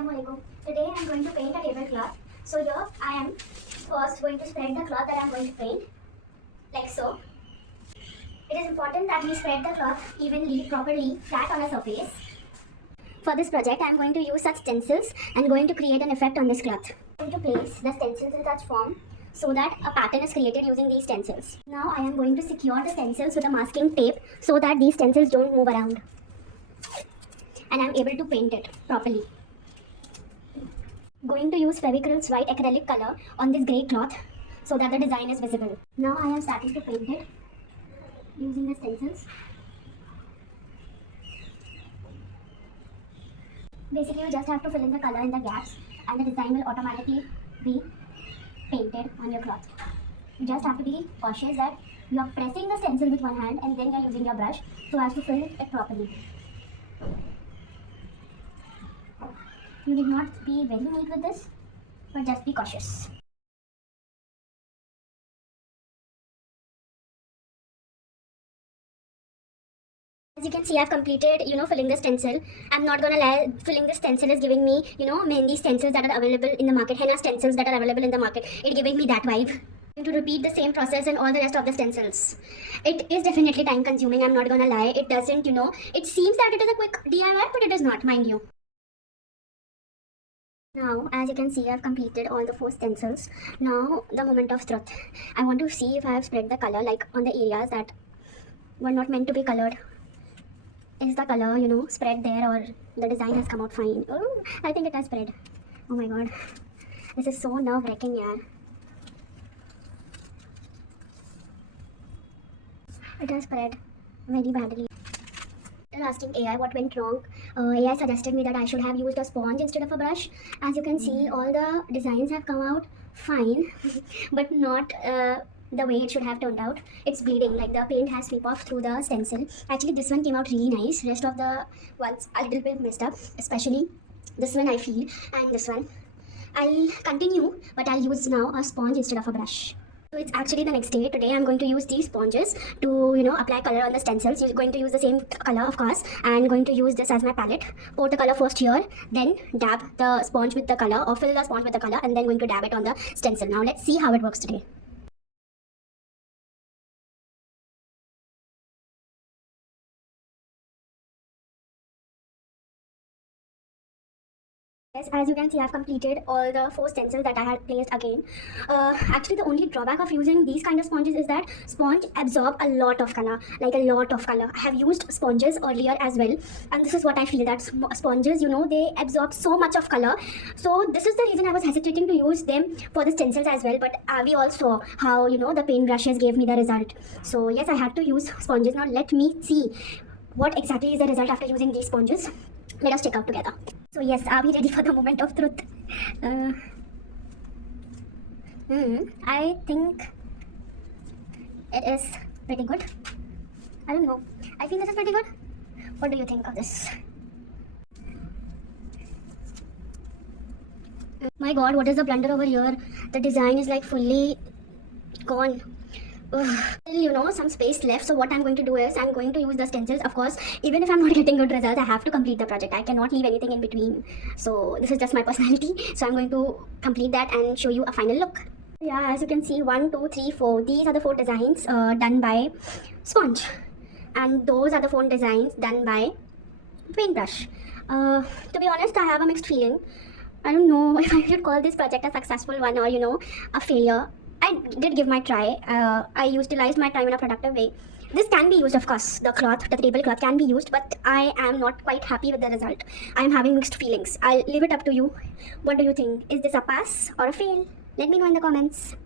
Assalamualaikum. Today I am going to paint a tablecloth. So here I am first going to spread the cloth that I am going to paint, like so. It is important that we spread the cloth evenly, properly, flat on a surface. For this project I am going to use such stencils and going to create an effect on this cloth. I am going to place the stencils in such form so that a pattern is created using these stencils. Now I am going to secure the stencils with a masking tape so that these stencils don't move around. And I am able to paint it properly. Going to use Fevikrol's white acrylic color on this grey cloth so that the design is visible. Now I am starting to paint it using the stencils. Basically you just have to fill in the color in the gaps and the design will automatically be painted on your cloth. You just have to be cautious that you are pressing the stencil with one hand and then you are using your brush so as to fill it properly. You need not be very neat with this, but just be cautious. As you can see, I've completed, filling the stencil. I'm not gonna lie, filling the stencil is giving me, mehndi stencils that are available in the market, henna stencils that are available in the market. It's giving me that vibe. I'm going to repeat the same process in all the rest of the stencils. It is definitely time consuming, I'm not gonna lie. It doesn't, it seems that it is a quick DIY, but it is not, mind you. Now, as you can see, I've completed all the 4 stencils. Now, the moment of truth. I want to see if I have spread the color, like on the areas that were not meant to be colored. Is the color, spread there, or the design has come out fine? Oh, I think it has spread. Oh my god. This is so nerve-wracking, yaar. It has spread very badly. Asking AI what went wrong. AI suggested me that I should have used a sponge instead of a brush. As you can see, all the designs have come out fine, but not the way it should have turned out. It's bleeding, like the paint has slipped off through the stencil. Actually, this one came out really nice. Rest of the ones a little bit messed up, especially this one I feel, and this one. I'll continue, but I'll use now a sponge instead of a brush. So it's actually the next day. Today I'm going to use these sponges to, apply color on the stencils. You're going to use the same color, of course, and going to use this as my palette. Pour the color first here, then dab the sponge with the color, or fill the sponge with the color, and then going to dab it on the stencil. Now let's see how it works today. Yes, as you can see, I've completed all the 4 stencils that I had placed again. Actually, the only drawback of using these kind of sponges is that sponge absorb a lot of color, like a lot of color. I have used sponges earlier as well, and this is what I feel, that sponges, they absorb so much of color. So this is the reason I was hesitating to use them for the stencils as well. But we all saw how, the paint brushes gave me the result. So yes, I had to use sponges. Now let me see what exactly is the result after using these sponges. Let us check out together. So yes, are we ready for the moment of truth? I think it is pretty good. I don't know. I think this is pretty good. What do you think of this? My god, what is the blunder over here? The design is like fully gone. Still, some space left. So what I'm going to do is I'm going to use the stencils. Of course, even if I'm not getting good results, I have to complete the project. I cannot leave anything in between. So this is just my personality. So I'm going to complete that and show you a final look. Yeah, as you can see, 1, 2, 3, 4. These are the 4 designs done by sponge, and those are the 4 designs done by paintbrush. To be honest, I have a mixed feeling. I don't know if I should call this project a successful one or a failure. I did give my try. I utilized my time in a productive way. This can be used, of course. The tablecloth can be used, but I am not quite happy with the result. I am having mixed feelings. I'll leave it up to you. What do you think? Is this a pass or a fail? Let me know in the comments.